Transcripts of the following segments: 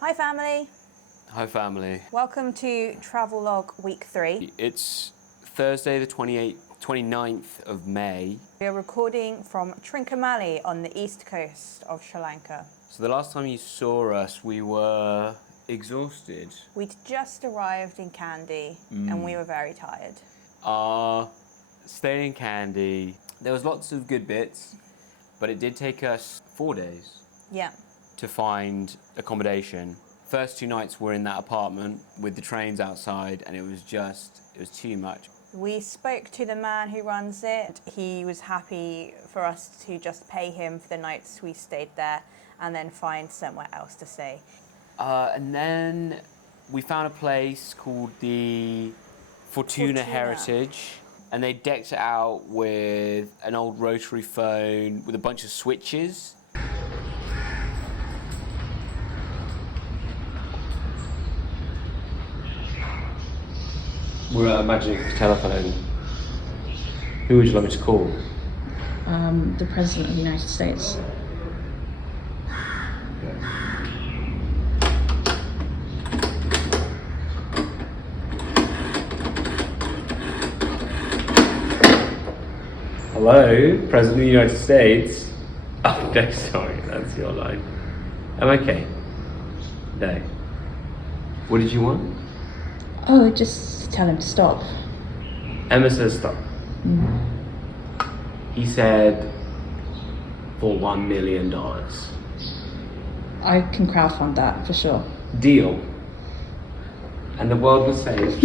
Hi family, Hi family. welcome to Travelog Week 3. It's Thursday the 29th of May. We are recording from Trincomalee on the east coast of Sri Lanka. So the last time you saw us, we were exhausted. We'd just arrived in Kandy and we were very tired. Our stay in Kandy, there was lots of good bits, but it did take us 4 days Yeah, to find accommodation. First 2 nights were in that apartment with the trains outside, and it was too much. we spoke to the man who runs it. He was happy for us to just pay him for the nights we stayed there and then find somewhere else to stay. And then we found a place called the Fortuna Heritage, and they decked it out with an old rotary phone with a bunch of switches. We're at a magic telephone. Who would you like me to call? The President of the United States. Hello, President of the United States. Oh, no, sorry, that's your line. I'm okay. No. What did you want? Oh, just tell him to stop. Emma says stop. He said for $1 million. I can crowdfund that for sure. Deal. And the world was saved.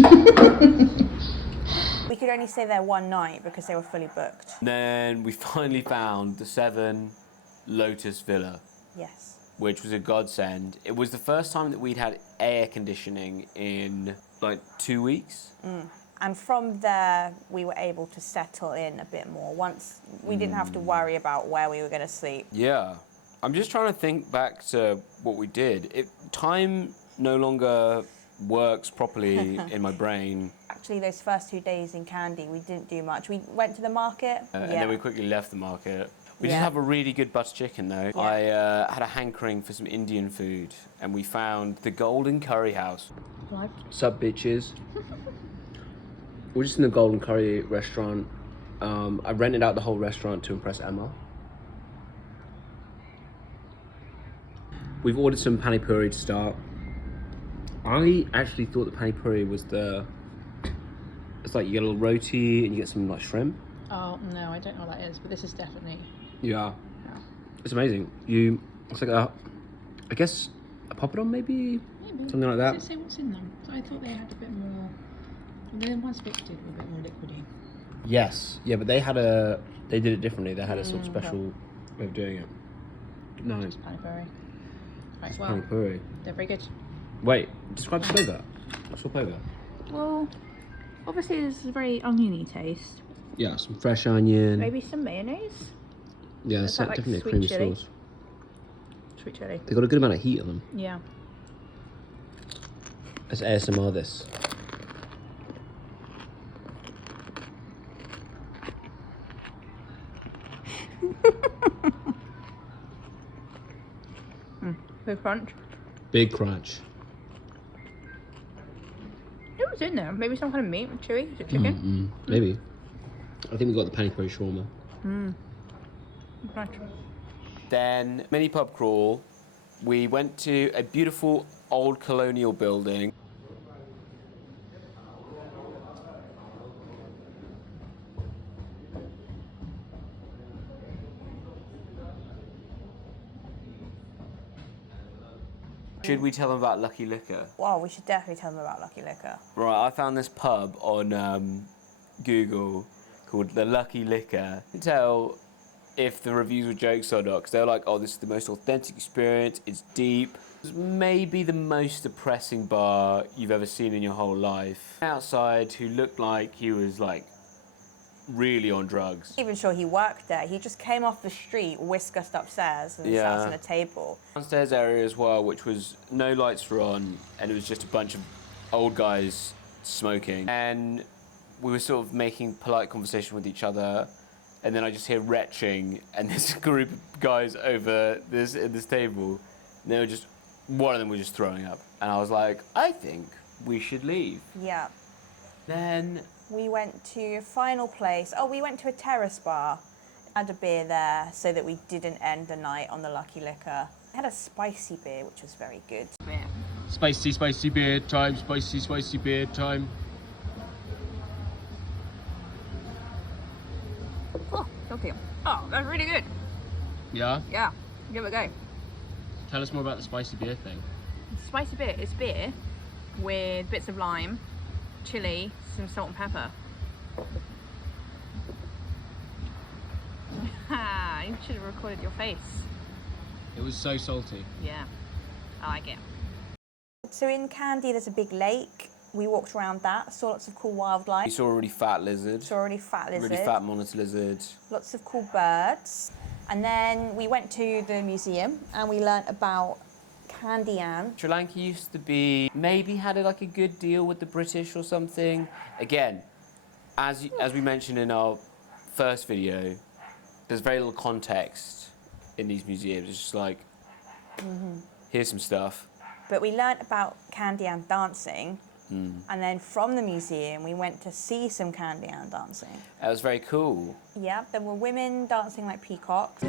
We could only stay there one night because they were fully booked. Then we finally found the 7 Lotus Villa, Yes. which was a godsend. It was the first time that we'd had air conditioning in like 2 weeks. And from there, we were able to settle in a bit more. Once we didn't have to worry about where we were going to sleep. Yeah. I'm just trying to think back to what we did. Time no longer works properly in my brain. Actually, those first 2 days in Kandy, we didn't do much. We went to the market. And then we quickly left the market. We did Yeah. have a really good butter chicken though. Yeah. I had a hankering for some Indian food, and we found the Golden Curry House. What? Sup, bitches? We're just in the Golden Curry restaurant. I rented out the whole restaurant to impress Emma. We've ordered some pani puri to start. I actually thought the pani puri was it's like you get a little roti and you get some like shrimp. Oh, no, I don't know what that is, but this is definitely... Yeah. Yeah. It's amazing. It's like I guess a poppadom maybe? Maybe. Something like that. Does it say what's in them? I thought they had a bit more... The ones we did were a bit more liquidy. Yes. Yeah, but they did it differently. They had a sort of special way of doing it. No. Just pani puri. Right, It's well, pani puri. they're very good. Wait, describe the flavour. What's your flavour? Well, obviously this is a very oniony taste. Yeah, some fresh onion. Maybe some mayonnaise? Yeah, Is that like definitely a sweet creamy chilli? sauce. Sweet chilli. They got a good amount of heat on them. Yeah. Let's ASMR this. Big crunch. Big crunch. It was in there. Maybe some kind of meat, chewy. Is it chicken? Maybe. I think we got the pani puri shawarma. Crunch. Then mini pub crawl. We went to a beautiful old colonial building. Should we tell them about Lucky Liquor? Well, we should definitely tell them about Lucky Liquor. Right, I found this pub on Google called the Lucky Liquor. I can tell if the reviews were jokes or not, because they were like, oh, this is the most authentic experience, it's deep. It's maybe the most depressing bar you've ever seen in your whole life. Outside, who looked like he was like really on drugs. Even sure he worked there. He just came off the street, whisked us upstairs and sat us on a table. Downstairs area as well, which was no lights were on, and it was just a bunch of old guys smoking. And we were sort of making polite conversation with each other, and then I just hear retching, and there's a group of guys over this table, and they were just one of them was just throwing up. And I was like, I think we should leave. Yeah. Then We went to final place. Oh, we went to a terrace bar. Had a beer there so that we didn't end the night on the Lucky Liquor. I had a spicy beer, which was very good. spicy beer time, spicy beer time. Oh, okay. Oh, that's really good. Yeah? Yeah, give it a go. Tell us more about the spicy beer thing. Spicy beer is beer with bits of lime, chili, some salt and pepper. You should have recorded your face. It was so salty. Yeah, I like it. So in Kandy there's a big lake. We walked around that, saw lots of cool wildlife. We saw a really fat lizard. Saw a really fat lizard. Really fat monitor lizard. Lots of cool birds. And then we went to the museum and we learnt about Kandy Ann. Sri Lanka used to be, maybe had like a good deal with the British or something. Again, as we mentioned in our first video, there's very little context in these museums. It's just like, here's some stuff. But we learnt about Kandy Ann dancing. And then from the museum, we went to see some Kandy Ann dancing. That was very cool. Yeah, there were women dancing like peacocks.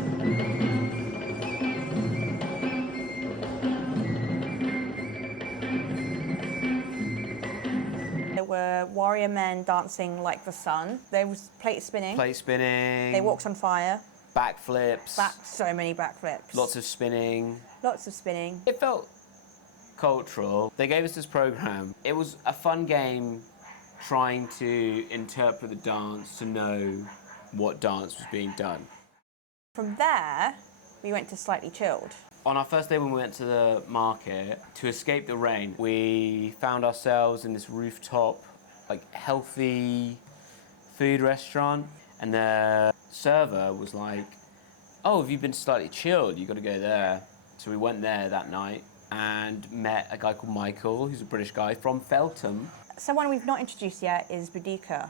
There were warrior men dancing like the sun. There was plate spinning. Plate spinning. They walked on fire. Backflips. So many backflips. Lots of spinning. Lots of spinning. It felt cultural. They gave us this program. It was a fun game trying to interpret the dance to know what dance was being done. From there, we went to Slightly Chilled. On our first day when we went to the market, to escape the rain, we found ourselves in this rooftop, like healthy food restaurant, and the server was like, oh, have you been to Slightly Chilled? You got to go there. So we went there that night and met a guy called Michael, who's a British guy from Feltham. Someone we've not introduced yet is Boudica.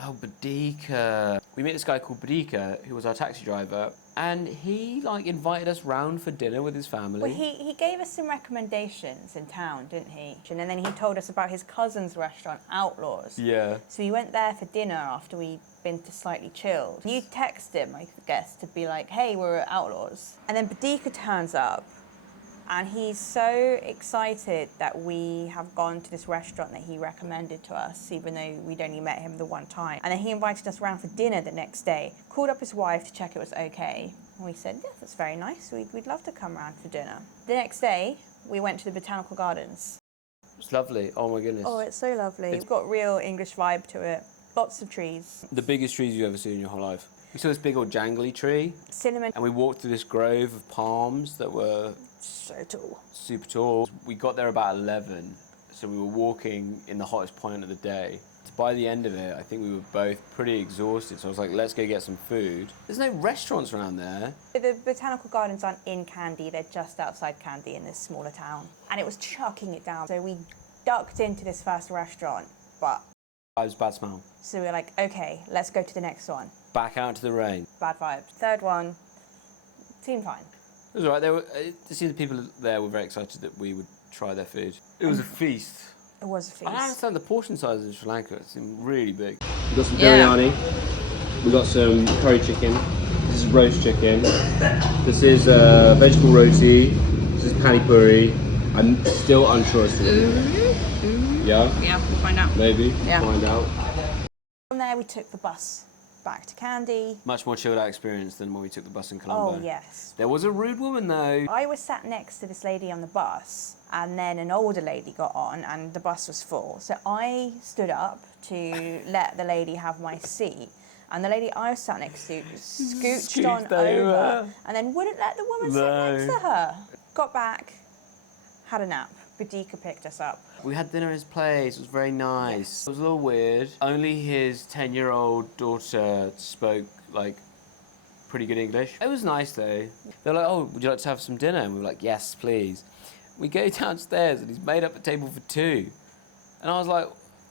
Oh, Boudica. We met this guy called Boudica, who was our taxi driver, and he like invited us round for dinner with his family. Well, he gave us some recommendations in town, didn't he? And then he told us about his cousin's restaurant, Outlaws. Yeah. So we went there for dinner after we'd been to Slightly Chilled. You text him, I guess, to be like, hey, we're at Outlaws. And then Boudica turns up, and he's so excited that we have gone to this restaurant that he recommended to us, even though we'd only met him the one time. And then he invited us around for dinner the next day, called up his wife to check it was okay. And we said, yeah, that's very nice. We'd love to come around for dinner. The next day, we went to the Botanical Gardens. It's lovely. Oh my goodness. Oh, it's so lovely. It's got real English vibe to it. Lots of trees. The biggest trees you've ever seen in your whole life. We saw this big old jangly tree, Cinnamon. and we walked through this grove of palms that were So tall. super tall. We got there about 11, so we were walking in the hottest point of the day. By the end of it, I think we were both pretty exhausted, so I was like, let's go get some food. There's no restaurants around there. The Botanical Gardens aren't in Kandy, they're just outside Kandy in this smaller town. And it was chucking it down, so we ducked into this first restaurant, but... It was bad smell. So we were like, okay, let's go to the next one. Back out into the rain. Bad vibes. Third one, seemed fine. It was all right. It seemed the people there were very excited that we would try their food. It was a feast. It was a feast. I don't understand the portion sizes in Sri Lanka. It seemed really big. We've got some biryani. We've got some curry chicken. This is roast chicken. This is vegetable roti. This is pani puri. I'm still unsure as to what. Yeah? Yeah, we'll find out. Maybe. Yeah. Find out. From there we took the bus back to Kandy. Much more chilled out experience than when we took the bus in Colombo. Oh, yes. There was a rude woman though. I was sat next to this lady on the bus, and then an older lady got on and the bus was full. So I stood up to let the lady have my seat. And the lady I was sat next to scooched on over and then wouldn't let the woman sit next to her. Got back, had a nap. Boudica picked us up. We had dinner at his place. It was very nice. Yes. It was a little weird. Only his 10-year-old daughter spoke like pretty good English. It was nice though. They were like, oh, would you like to have some dinner? And we were like, yes, please. We go downstairs and he's made up a table for two. And I was like,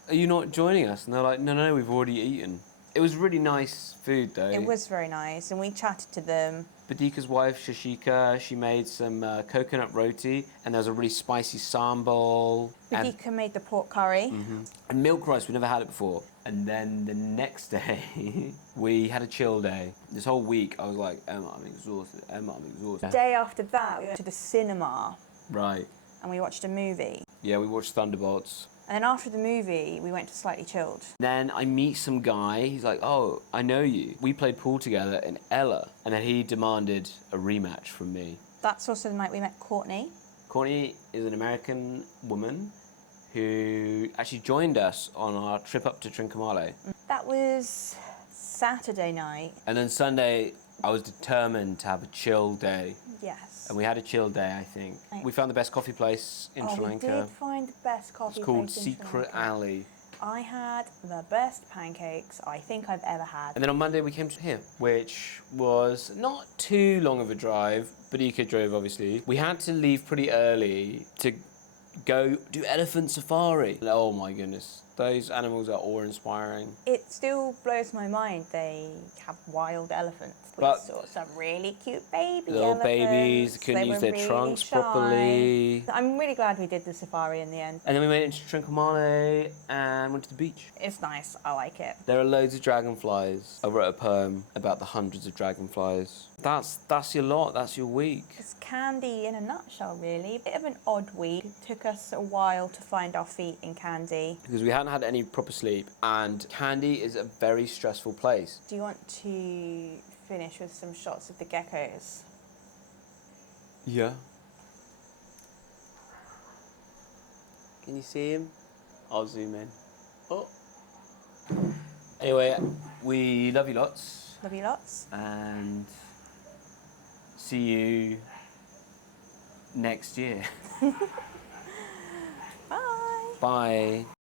are you not joining us? And they're like, no, we've already eaten. It was really nice food though. It was very nice, and we chatted to them. Badika's wife, Shashika, she made some coconut roti, and there was a really spicy sambal. Badika made the pork curry. And milk rice, we never had it before. And then the next day, we had a chill day. This whole week, I was like, Emma, I'm exhausted. Emma, I'm exhausted. The day after that, we went to the cinema Right. and we watched a movie. Yeah, we watched Thunderbolts. And then after the movie, we went to Slightly Chilled. Then I meet some guy, he's like, oh, I know you. We played pool together in Ella. And then he demanded a rematch from me. That's also the night we met Courtney. Courtney is an American woman who actually joined us on our trip up to Trincomalee. That was Saturday night. And then Sunday, I was determined to have a chill day. Yes. And we had a chill day, I think. We found the best coffee place in Sri Lanka. We did find the best coffee It's called place in Sri Secret Lanka. Alley. I had the best pancakes I think I've ever had. And then on Monday we came to here, which was not too long of a drive. Badika drove, obviously. We had to leave pretty early to go do elephant safari. Oh my goodness, those animals are awe-inspiring. It still blows my mind they have wild elephants. We But- saw some really cute baby Little elephants. babies couldn't They use were their really trunks shy. properly. I'm really glad we did the safari in the end. And then we went into Trincomalee and went to the beach. It's nice. I like it. There are loads of dragonflies. I wrote a poem about the hundreds of dragonflies. That's your lot, that's your week. It's Kandy in a nutshell, really. Bit of an odd week. It took us a while to find our feet in Kandy. Because we hadn't had any proper sleep, and Kandy is a very stressful place. Do you want to finish with some shots of the geckos? Yeah. Can you see him? I'll zoom in. Oh. Anyway, we love you lots, Love you lots. and see you next year. Bye. Bye.